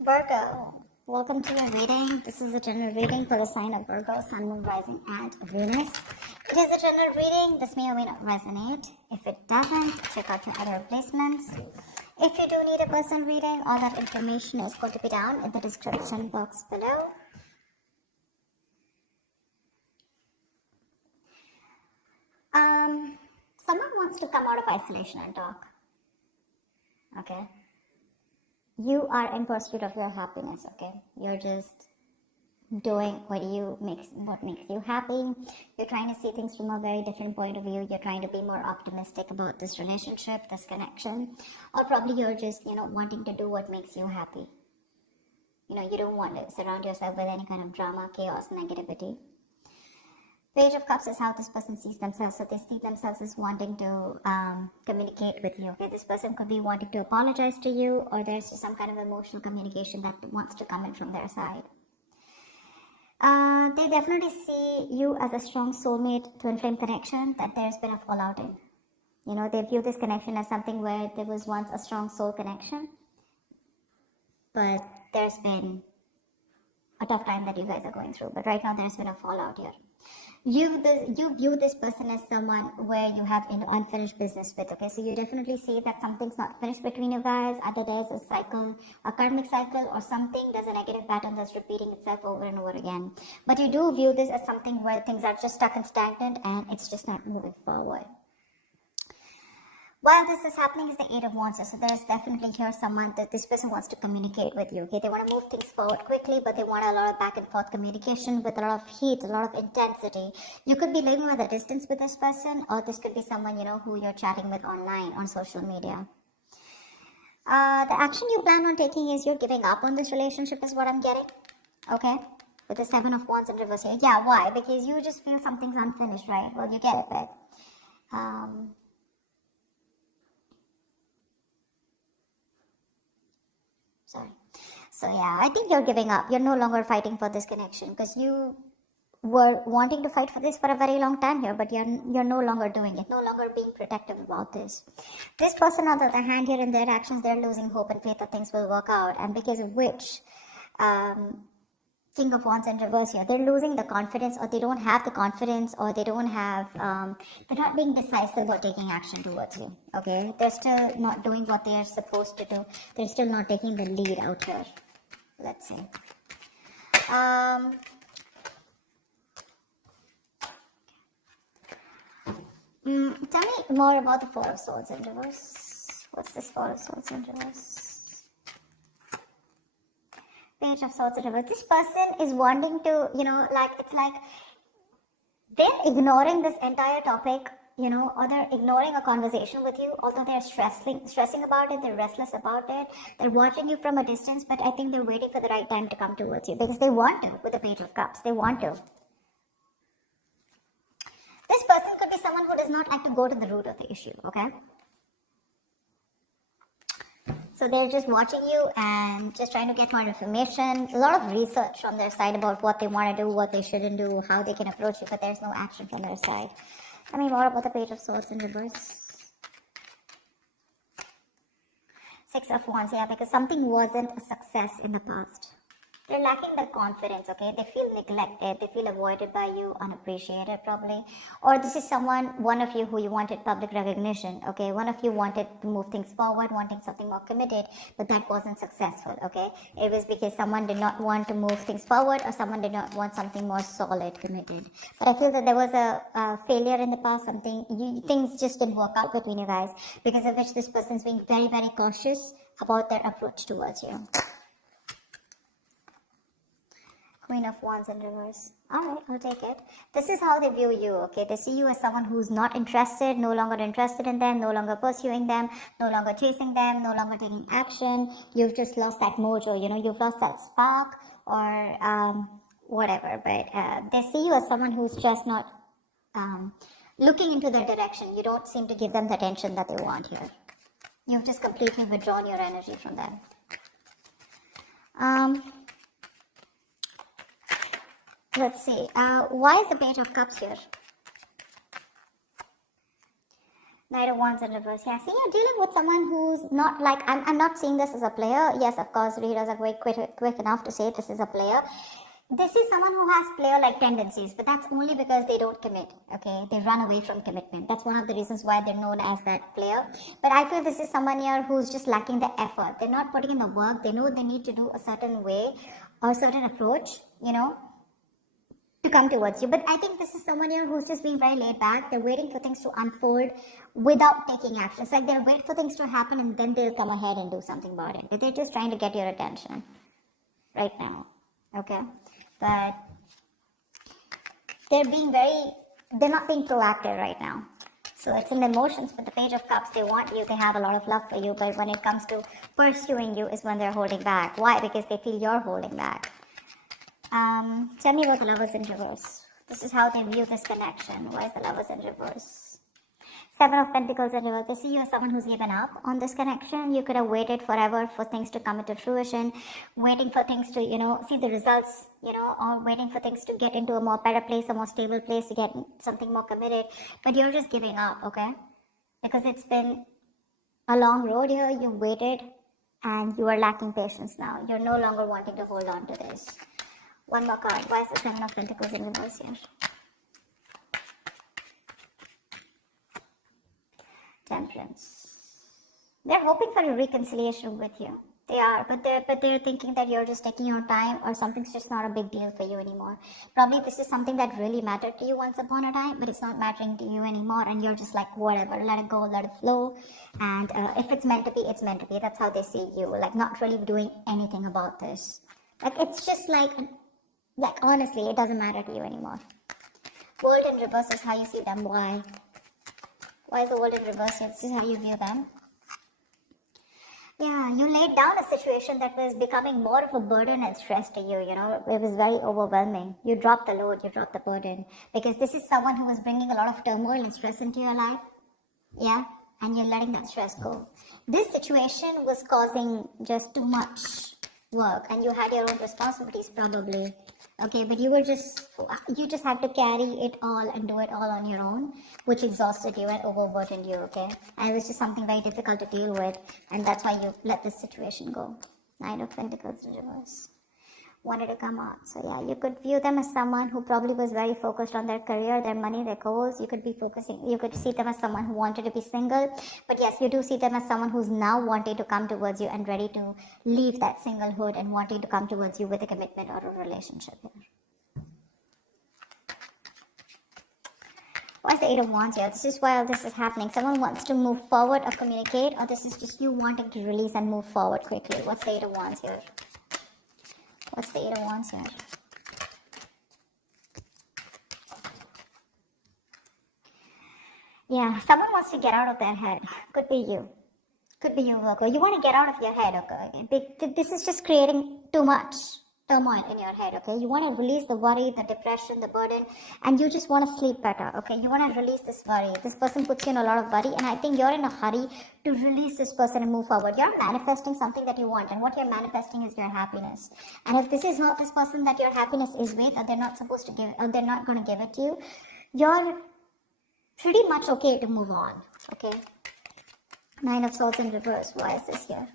Virgo, welcome to your reading. This is a general reading for the sign of Virgo, Sun, Moon, Rising, and Venus. It is a general reading. This may or may not resonate. If it doesn't, check out your other placements. If you do need a personal reading, all that information is going to be down in the description box below. Someone wants to come out of isolation and talk. Okay. You are in pursuit of your happiness, okay? You're just doing what makes you happy. You're trying to see things from a very different point of view. You're trying to be more optimistic about this relationship, this connection. Or probably you're just, wanting to do what makes you happy. You don't want to surround yourself with any kind of drama, chaos, negativity. Page of Cups is how this person sees themselves. So they see themselves as wanting to communicate with you. Okay, this person could be wanting to apologize to you, or there's just some kind of emotional communication that wants to come in from their side. They definitely see you as a strong soulmate, twin flame connection that there's been a fallout in. They view this connection as something where there was once a strong soul connection, but there's been a tough time that you guys are going through. But right now there's been a fallout here. You view this person as someone where you have unfinished business with, okay? So you definitely see that something's not finished between you guys. Either there's a cycle, a karmic cycle, or something, there's a negative pattern that's repeating itself over and over again. But you do view this as something where things are just stuck and stagnant and it's just not moving forward. While this is happening is the Eight of Wands. So there's definitely here someone that this person wants to communicate with you. Okay, they want to move things forward quickly, but they want a lot of back and forth communication with a lot of heat, a lot of intensity. You could be living with a distance with this person, or this could be someone who you're chatting with online on social media. The action you plan on taking is you're giving up on this relationship, is what I'm getting. Okay, with the Seven of Wands in reverse here. Yeah, why? Because you just feel something's unfinished, right? Well, you get it, but sorry. So yeah, I think you're giving up. You're no longer fighting for this connection because you were wanting to fight for this for a very long time here, but you're no longer doing it, no longer being protective about this. This person, on the other hand, here in their actions, they're losing hope and faith that things will work out, and because of which, King of Wands in reverse here, they're losing the confidence, or they don't have the confidence, or they don't have, they're not being decisive about taking action towards you, okay? They're still not doing what they are supposed to do. They're still not taking the lead out here. Let's see. Tell me more about the Four of Swords in reverse. What's this Four of Swords in reverse? Page of Swords in reverse. This person is wanting to, it's like they're ignoring this entire topic, or they're ignoring a conversation with you, although they're stressing about it, they're restless about it, they're watching you from a distance, but I think they're waiting for the right time to come towards you because they want to, with the Page of Cups, they want to. This person could be someone who does not like to go to the root of the issue, okay? So they're just watching you and just trying to get more information. A lot of research from their side about what they want to do, what they shouldn't do, how they can approach you, but there's no action from their side. Tell me more about the Page of Swords in reverse. Six of Wands, yeah, because something wasn't a success in the past. They're lacking the confidence, okay? They feel neglected, they feel avoided by you, unappreciated probably. Or this is one of you who you wanted public recognition, okay? One of you wanted to move things forward, wanting something more committed, but that wasn't successful, okay? It was because someone did not want to move things forward, or someone did not want something more solid, committed. But I feel that there was a failure in the past, things just didn't work out between you guys, because of which this person's being very, very cautious about their approach towards you. Queen of Wands in reverse. Alright, I'll take it. This is how they view you, okay? They see you as someone who's not interested, no longer interested in them, no longer pursuing them, no longer chasing them, no longer taking action. You've just lost that mojo, you've lost that spark, or whatever. But they see you as someone who's just not looking into their direction. You don't seem to give them the attention that they want here. You've just completely withdrawn your energy from them. Let's see. Why is the Page of Cups here? Knight of Wands in reverse. Yeah, see, you're dealing with someone who's not like, I'm not seeing this as a player. Yes, of course, readers are quick enough to say this is a player. This is someone who has player-like tendencies, but that's only because they don't commit, okay? They run away from commitment. That's one of the reasons why they're known as that player. But I feel this is someone here who's just lacking the effort. They're not putting in the work. They know they need to do a certain way or a certain approach, you know, to come towards you. But I think this is someone here who's just being very laid back. They're waiting for things to unfold without taking action. It's like they'll wait for things to happen and then they'll come ahead and do something about it. But they're just trying to get your attention right now, okay? But they're not being proactive right now. So it's in the emotions. With the Page of Cups, they want you, they have a lot of love for you, but when it comes to pursuing you is when they're holding back. Why? Because they feel you're holding back. Tell me about the Lovers in reverse. This is how they view this connection. Why is the Lovers in reverse? Seven of Pentacles in reverse. They see you as someone who's given up on this connection. You could have waited forever for things to come into fruition, waiting for things to, you know, see the results, you know, or waiting for things to get into a more better place, a more stable place, to get something more committed. But you're just giving up, okay? Because it's been a long road here. You waited and you are lacking patience now. You're no longer wanting to hold on to this. One more card. Why is the Seven of Pentacles in reverse here? Temperance. They're hoping for a reconciliation with you. They are, but they're thinking that you're just taking your time, or something's just not a big deal for you anymore. Probably this is something that really mattered to you once upon a time, but it's not mattering to you anymore, and you're just like, whatever, let it go, let it flow. And if it's meant to be, it's meant to be. That's how they see you, like not really doing anything about this. Like it's just like honestly, it doesn't matter to you anymore. World in reverse is how you see them. Why? Why is the world in reverse here? This is how you view them. Yeah, you laid down a situation that was becoming more of a burden and stress to you, you know. It was very overwhelming. You dropped the load, you dropped the burden. Because this is someone who was bringing a lot of turmoil and stress into your life. Yeah, and you're letting that stress go. This situation was causing just too much work, and you had your own responsibilities probably. Okay, but you just had to carry it all and do it all on your own, which exhausted you and overburdened you, okay? And it was just something very difficult to deal with, and that's why you let this situation go. Nine of Pentacles in reverse. Wanted to come out. So yeah, you could view them as someone who probably was very focused on their career, their money, their goals. You could see them as someone who wanted to be single. But yes, you do see them as someone who's now wanting to come towards you and ready to leave that singlehood and wanting to come towards you with a commitment or a relationship here. Why is the Eight of Wands here? This is why all this is happening. Someone wants to move forward or communicate, or this is just you wanting to release and move forward quickly. What's the Eight of Wands here? What's the Eight of Wands here? Yeah, someone wants to get out of their head. Could be you. Could be you, Virgo. You want to get out of your head, okay? This is just creating too much turmoil in your head, okay? You want to release the worry, the depression, the burden, and you just want to sleep better, okay? You want to release this worry. This person puts you in a lot of worry, and I think you're in a hurry to release this person and move forward. You're manifesting something that you want, and what you're manifesting is your happiness. And if this is not this person that your happiness is with, or they're not supposed to give, or they're not going to give it to you, you're pretty much okay to move on, okay? Nine of Swords in reverse. Why is this here?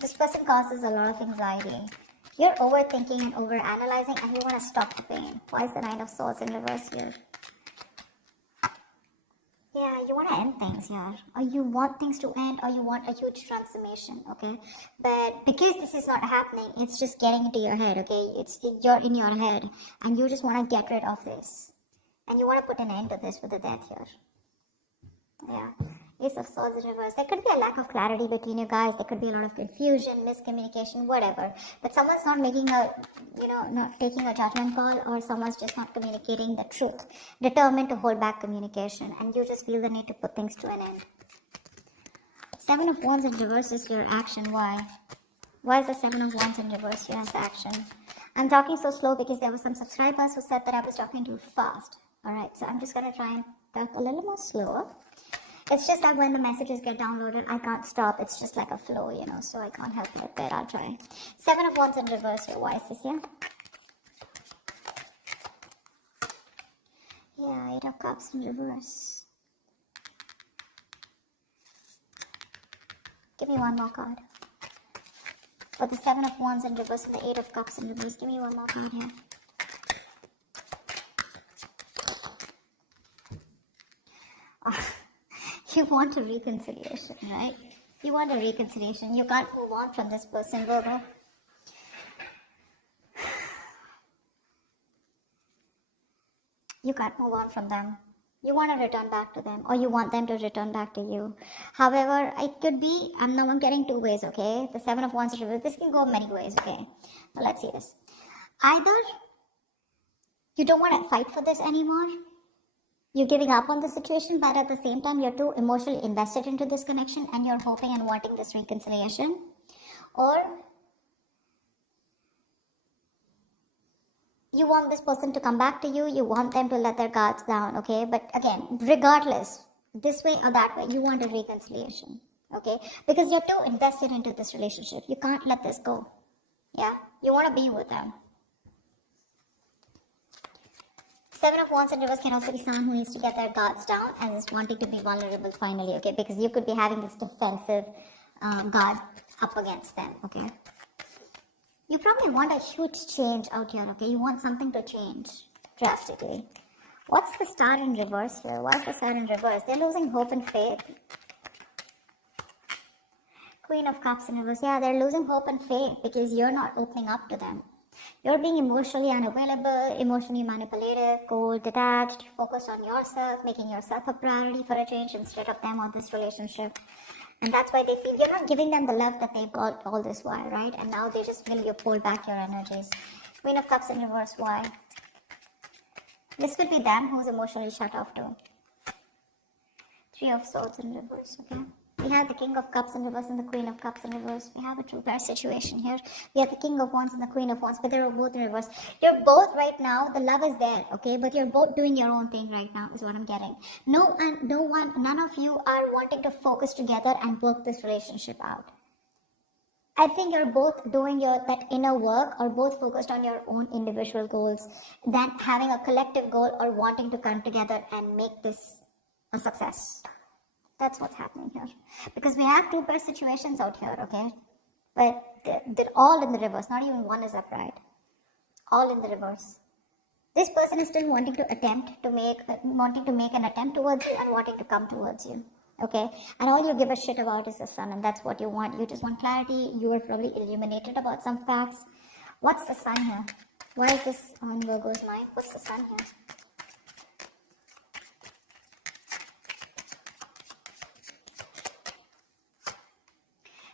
This person causes a lot of anxiety. You're overthinking and overanalyzing, and you want to stop the pain. Why is the Nine of Swords in reverse here? Yeah, you want to end things here. Or you want things to end, or you want a huge transformation, okay? But because this is not happening, it's just getting into your head, okay? You're in your head, and you just want to get rid of this. And you want to put an end to this with the Death here. Yeah. Ace of Swords in reverse. There could be a lack of clarity between you guys. There could be a lot of confusion, miscommunication, whatever. But someone's not making not taking a judgment call, or someone's just not communicating the truth. Determined to hold back communication, and you just feel the need to put things to an end. Seven of Wands in reverse is your action. Why? Why is the Seven of Wands in reverse here as action? I'm talking so slow because there were some subscribers who said that I was talking too fast. Alright, so I'm just going to try and talk a little more slower. It's just that when the messages get downloaded, I can't stop. It's just like a flow, so I can't help it. But I'll try. Seven of Wands in reverse here. Why is this here? Yeah, Eight of Cups in reverse. Give me one more card. For the Seven of Wands in reverse and the Eight of Cups in reverse, give me one more card here. You want a reconciliation, right? You want a reconciliation. You can't move on from this person, Virgo. You can't move on from them. You want to return back to them, or you want them to return back to you. However, it could be, I'm getting two ways, okay? The Seven of Wands in reverse, this can go many ways, okay? So let's see this. Either you don't want to fight for this anymore, you're giving up on the situation, but at the same time, you're too emotionally invested into this connection and you're hoping and wanting this reconciliation. Or you want this person to come back to you, you want them to let their guards down, okay? But again, regardless, this way or that way, you want a reconciliation, okay? Because you're too invested into this relationship. You can't let this go, yeah? You want to be with them. Seven of Wands in reverse can also be someone who needs to get their guards down and is wanting to be vulnerable finally, okay? Because you could be having this defensive guard up against them, okay? You probably want a huge change out here, okay? You want something to change drastically. What's the Star in reverse here? Why is the Star in reverse? They're losing hope and faith. Queen of Cups in reverse. Yeah, they're losing hope and faith because you're not opening up to them. You're being emotionally unavailable, emotionally manipulative, cold, detached, focused on yourself, making yourself a priority for a change instead of them or this relationship. And that's why they feel you're not giving them the love that they've got all this while, right? And now they just feel you pull back your energies. Queen of Cups in reverse, why? This could be them who's emotionally shut off too. Three of Swords in reverse, okay? We have the King of Cups in reverse and the Queen of Cups in reverse. We have a two-pair situation here. We have the King of Wands and the Queen of Wands, but they're both in reverse. You're both right now, the love is there, okay? But you're both doing your own thing right now, is what I'm getting. None of you are wanting to focus together and work this relationship out. I think you're both doing that inner work or both focused on your own individual goals than having a collective goal or wanting to come together and make this a success. That's what's happening here. Because we have two-pair situations out here, okay? But they're all in the reverse. Not even one is upright. All in the reverse. This person is still wanting to make an attempt towards you and wanting to come towards you. Okay? And all you give a shit about is the Sun, and that's what you want. You just want clarity. You are probably illuminated about some facts. What's the Sun here? Why is this on Virgo's mind? What's the Sun here?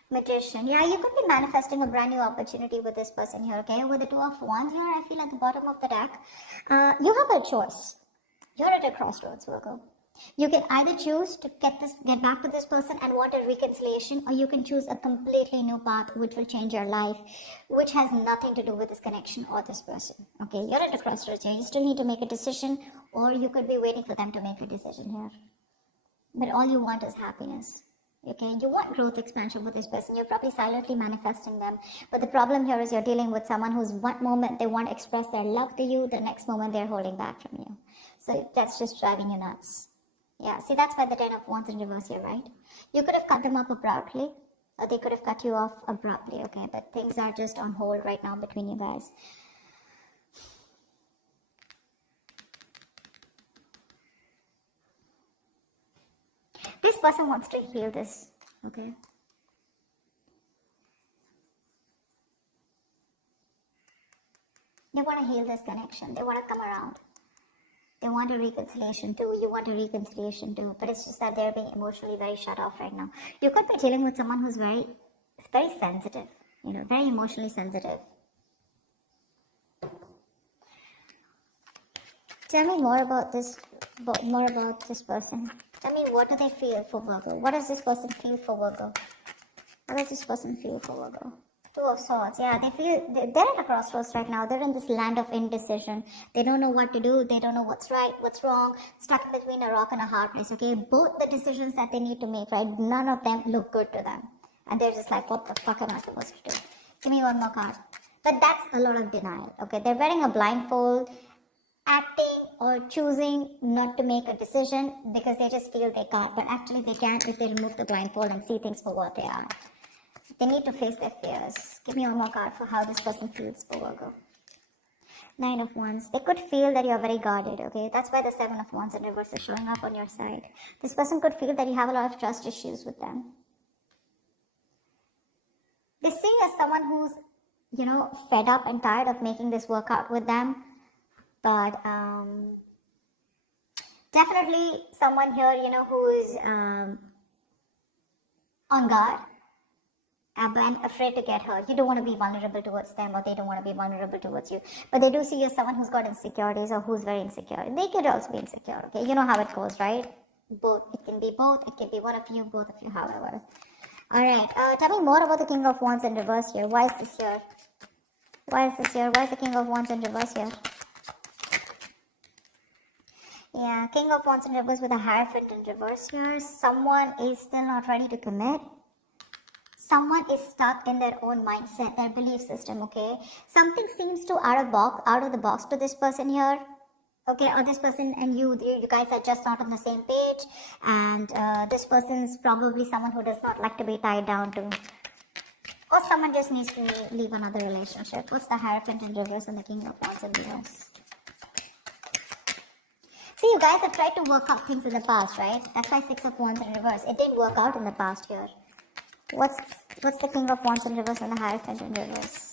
Magician. Yeah, you could be manifesting a brand new opportunity with this person here, okay? With the Two of Wands here, I feel at the bottom of the deck, you have a choice. You're at a crossroads, Virgo. You can either choose to get back to this person and want a reconciliation, or you can choose a completely new path which will change your life, which has nothing to do with this connection or this person. Okay, you're at a crossroads here. You still need to make a decision, or you could be waiting for them to make a decision here. But all you want is happiness. Okay, you want growth, expansion with this person. You're probably silently manifesting them. But the problem here is you're dealing with someone who's one moment they want to express their love to you, the next moment they're holding back from you. So that's just driving you nuts. Yeah, see, that's why the Ten of Wands in reverse here, right? You could have cut them up abruptly, or they could have cut you off abruptly, okay? But things are just on hold right now between you guys. This person wants to heal this, okay? They want to heal this connection. They want to come around. They want a reconciliation too. You want a reconciliation too. But it's just that they're being emotionally very shut off right now. You could be dealing with someone who's very sensitive, very emotionally sensitive. Tell me more about this person. Tell me, what do they feel for Virgo? What does this person feel for Virgo? What does this person feel for Virgo? Two of Swords. Yeah, they're at a crossroads right now. They're in this land of indecision. They don't know what to do. They don't know what's right, what's wrong. Stuck between a rock and a hard place. Okay, both the decisions that they need to make, right? None of them look good to them, and they're just like, what the fuck am I supposed to do? Give me one more card. But that's a lot of denial. Okay, they're wearing a blindfold, acting or choosing not to make a decision because they just feel they can't, but actually they can if they remove the blindfold and see things for what they are. They need to face their fears. Give me one more card for how this person feels for Virgo. Nine of Wands. They could feel that you're very guarded, okay? That's why the Seven of Wands in reverse is showing up on your side. This person could feel that you have a lot of trust issues with them. They see you as someone who's, fed up and tired of making this work out with them. But definitely someone here, who is on guard and afraid to get hurt. You don't want to be vulnerable towards them, or they don't want to be vulnerable towards you. But they do see you as someone who's got insecurities or who's very insecure. They could also be insecure, okay? You know how it goes, right? Both. It can be both. It can be one of you, both of you, however. Alright, tell me more about the King of Wands in reverse here. Why is this here? Why is this here? Why is the King of Wands in reverse here? Yeah, King of Wands in reverse with a Hierophant in reverse here. Someone is still not ready to commit. Someone is stuck in their own mindset, their belief system, okay? Something seems to out of the box to this person here, okay? Or this person and you guys are just not on the same page, and this person's probably someone who does not like to be tied down to, or someone just needs to leave another relationship. What's the Hierophant in reverse and the King of Wands in reverse? See, you guys have tried to work out things in the past, right? That's why Six of Wands in reverse. It didn't work out in the past here. What's the King of Wands in reverse and the Hierophant in reverse?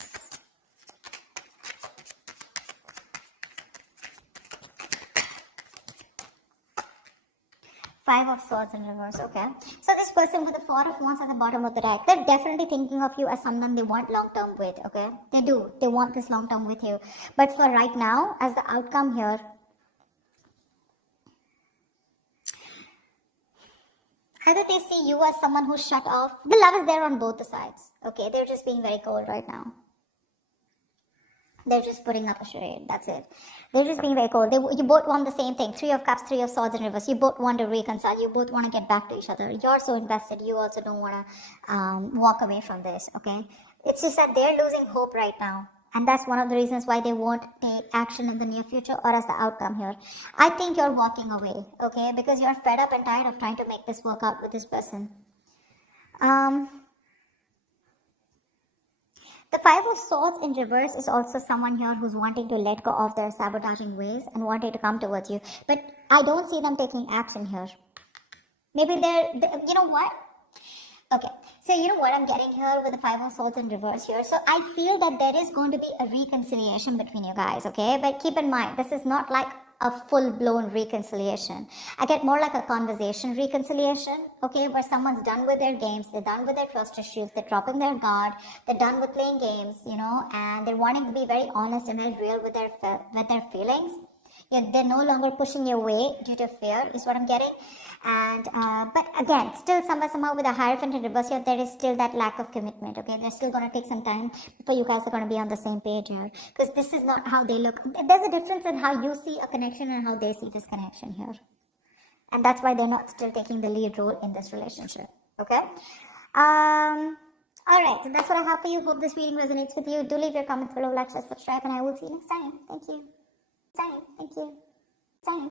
Five of Swords in reverse, okay. So this person with the Four of Wands at the bottom of the deck, they're definitely thinking of you as someone they want long-term with, okay. They do. They want this long-term with you. But for right now, as the outcome here, either they see you as someone who's shut off. The love is there on both the sides. Okay, they're just being very cold right now. They're just putting up a charade. That's it. They're just being very cold. You both want the same thing. Three of Cups, Three of Swords in reverse. You both want to reconcile. You both want to get back to each other. You're so invested. You also don't want to walk away from this. Okay. It's just that they're losing hope right now. And that's one of the reasons why they won't take action in the near future or as the outcome here. I think you're walking away, okay? Because you're fed up and tired of trying to make this work out with this person. The Five of Swords in reverse is also someone here who's wanting to let go of their sabotaging ways and wanting to come towards you. But I don't see them taking action here. Maybe you know what? Okay, so you know what I'm getting here with the Five of Swords in reverse here. So I feel that there is going to be a reconciliation between you guys, okay? But keep in mind, this is not like a full-blown reconciliation. I get more like a conversation reconciliation, okay? Where someone's done with their games, they're done with their trust issues, they're dropping their guard, they're done with playing games, and they're wanting to be very honest and very real with their feelings. They're no longer pushing you away due to fear, is what I'm getting. And but again, still somehow with a Hierophant in reverse here, there is still that lack of commitment, okay? They're still going to take some time before you guys are going to be on the same page here, because this is not how they look. There's a difference in how you see a connection and how they see this connection here, and that's why they're not still taking the lead role in this relationship, okay? Alright, so that's what I have for you. Hope this reading resonates with you. Do leave your comments below, like, share, subscribe, and I will see you next time. Thank you. Thank you.